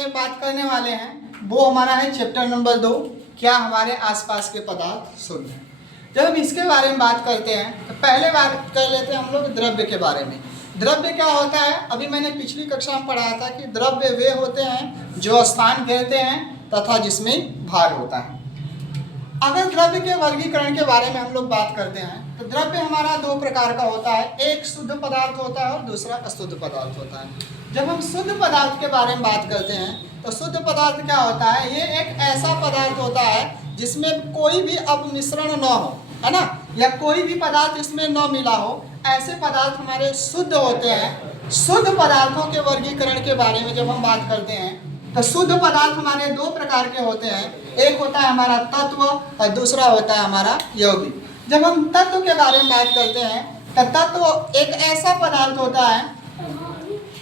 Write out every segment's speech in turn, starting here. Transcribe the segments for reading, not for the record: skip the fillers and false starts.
में बात करने वाले हैं वो हमारा है चैप्टर नंबर 2, क्या हमारे आसपास के पदार्थ शुद्ध हैं। जब हम इसके बारे में बात करते हैं तो पहले बात कर लेते हैं हम लोग द्रव्य के बारे में। द्रव्य क्या होता है, अभी मैंने पिछली कक्षा में पढ़ाया था कि द्रव्य वे होते हैं जो स्थान घेरते हैं तथा जिसमें भार होता है। अगर द्रव्य के वर्गीकरण के बारे में हम लोग बात करते हैं तो द्रव्य हमारा दो प्रकार का होता है, एक शुद्ध पदार्थ होता है और दूसरा अशुद्ध पदार्थ होता है। जब हम शुद्ध पदार्थ के बारे में बात करते हैं तो शुद्ध पदार्थ क्या होता है, ये एक ऐसा पदार्थ होता है जिसमें कोई भी अपमिश्रण न हो, है ना, या कोई भी पदार्थ इसमें न मिला हो, ऐसे पदार्थ हमारे शुद्ध होते हैं। शुद्ध पदार्थों के वर्गीकरण के बारे में जब हम बात करते हैं तो शुद्ध पदार्थ हमारे दो प्रकार के होते हैं, एक होता है हमारा तत्व और दूसरा होता है हमारा यौगिक। जब हम तत्व के बारे में बात करते हैं तो तत्व एक ऐसा पदार्थ होता है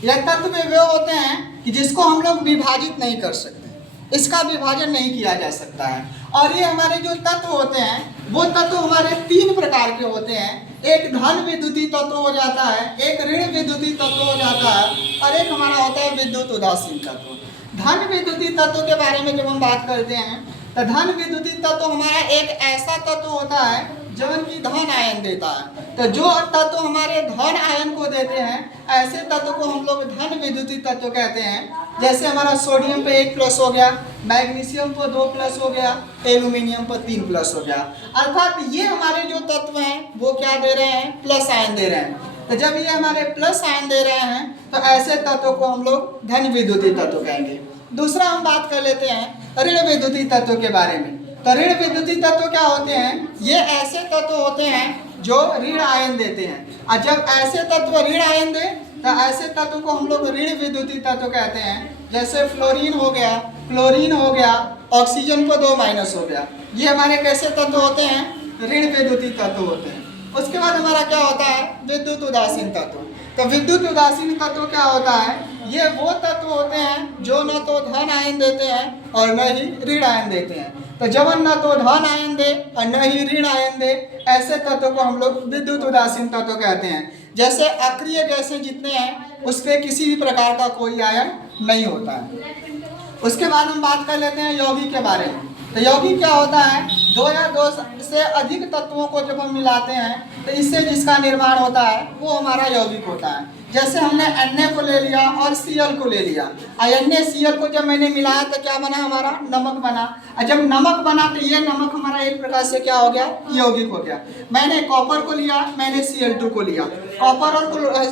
या तत्व वे होते हैं कि जिसको हम लोग विभाजित नहीं कर सकते, इसका विभाजन नहीं किया जा सकता है। और ये हमारे जो तत्व होते हैं वो तत्व हमारे तीन प्रकार के होते हैं, एक धन विद्युतीय तत्व हो जाता है, एक ऋण विद्युतीय तत्व हो जाता है और एक हमारा होता है विद्युत उदासीन तत्व। धन विद्युतीय तत्व के बारे में जब हम बात करते हैं तो धन विद्युतीय तत्व हमारा एक ऐसा तत्व होता है जवन की धन आयन देता है। तो जो तत्व हमारे धन आयन को देते हैं ऐसे तत्व को हम लोग धन विद्युतीय तत्व कहते हैं। जैसे हमारा सोडियम पे 1+ हो गया, मैग्नीशियम पर 2+ हो गया, एल्यूमिनियम पर 3+ हो गया। अर्थात ये हमारे जो तत्व हैं वो क्या दे रहे हैं, प्लस आयन दे रहे हैं। तो जब ये हमारे प्लस आयन दे रहे हैं तो ऐसे तत्व को हम लोग धन विद्युतीय तत्व कहेंगे। दूसरा हम बात कर लेते हैं ऋण विद्युतीय तत्व के बारे में। तो ऋण विद्युतीय तत्व क्या होते हैं, ये ऐसे तत्व होते हैं जो ऋण आयन देते हैं। और जब ऐसे तत्व ऋण आयन दे तो ऐसे तत्व को हम लोग ऋण विद्युतीय तत्व कहते हैं। जैसे फ्लोरीन हो गया, क्लोरीन हो गया, ऑक्सीजन पर 2- हो गया, ये हमारे कैसे तत्व होते हैं, ऋण विद्युतीय तत्व होते हैं। उसके बाद हमारा क्या होता है, विद्युत उदासीन तत्व। तो विद्युत उदासीन तत्व क्या होता है, ये वो तत्व होते हैं जो न तो धन आयन देते हैं और न ही ऋण आयन देते हैं। तो जब न तो धन आयन दे और न ही ऋण आयन दे ऐसे तत्व को हम लोग विद्युत उदासीन तत्व कहते हैं। जैसे अक्रिय गैसें जितने हैं उस पर किसी भी प्रकार का कोई आयन नहीं होता है। उसके बाद हम बात कर लेते हैं यौगिक के बारे में। तो यौगिक क्या होता है, दो या दो से अधिक तत्वों को जब हम मिलाते हैं तो इससे जिसका निर्माण होता है वो हमारा यौगिक होता है। जैसे हमने Na को ले लिया और Cl को ले लिया, NaCl को जब मैंने मिलाया तो क्या बना, हमारा नमक बना। और जब नमक बना तो ये नमक हमारा एक प्रकार से क्या हो गया, यौगिक हो गया। मैंने कॉपर को लिया, मैंने Cl2 को लिया, कॉपर और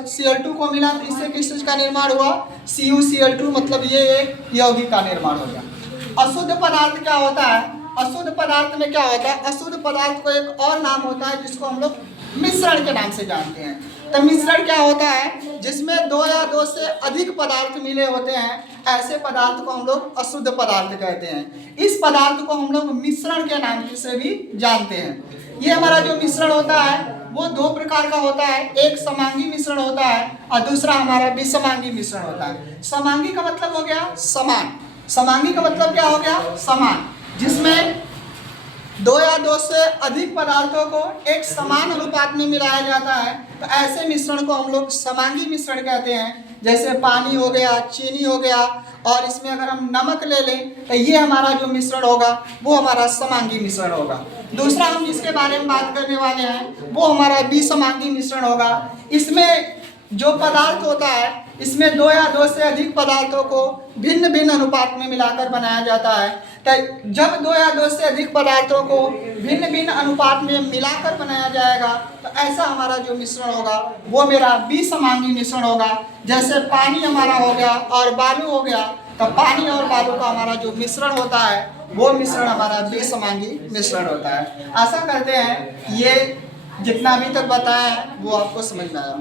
Cl2 को मिला तो इससे किस चीज का निर्माण हुआ, CuCl2, मतलब ये एक यौगिक का निर्माण हो गया। अशुद्ध पदार्थ क्या होता है, अशुद्ध पदार्थ में क्या होता है, अशुद्ध पदार्थ को एक और नाम होता है जिसको हम लोग मिश्रण के नाम से जानते हैं। तो मिश्रण क्या होता है, जिसमें दो या दो से अधिक पदार्थ मिले होते हैं, ऐसे पदार्थ को हम लोग अशुद्ध पदार्थ कहते हैं। इस पदार्थ को हम लोग मिश्रण के नाम से भी जानते हैं। ये हमारा जो मिश्रण होता है वो दो प्रकार का होता है, एक समांगी मिश्रण होता है और दूसरा हमारा विसमांगी मिश्रण होता है। समांगी का मतलब हो गया समान, समांगी का मतलब क्या हो गया, समान, जिसमें दो या दो से अधिक पदार्थों को एक समान अनुपात में मिलाया जाता है। तो ऐसे मिश्रण को हम लोग समांगी मिश्रण कहते हैं। जैसे पानी हो गया, चीनी हो गया और इसमें अगर हम नमक ले लें तो ये हमारा जो मिश्रण होगा वो हमारा समांगी मिश्रण होगा। दूसरा हम जिसके बारे में बात करने वाले हैं वो हमारा विसमांगी मिश्रण होगा। इसमें जो पदार्थ होता है इसमें दो या दो से अधिक पदार्थों को भिन्न भिन्न अनुपात में मिलाकर बनाया जाता है। तो जब दो या दो से अधिक पदार्थों को भिन्न भिन्न अनुपात में मिलाकर बनाया जाएगा तो ऐसा हमारा जो मिश्रण होगा वो मेरा विसमांगी मिश्रण होगा। जैसे पानी हमारा हो गया और बालू हो गया, तो पानी और बालू का हमारा जो मिश्रण होता है वो मिश्रण हमारा विसमांगी मिश्रण होता है। आशा करते हैं ये जितना अभी तक बताया है वो आपको समझ में आया।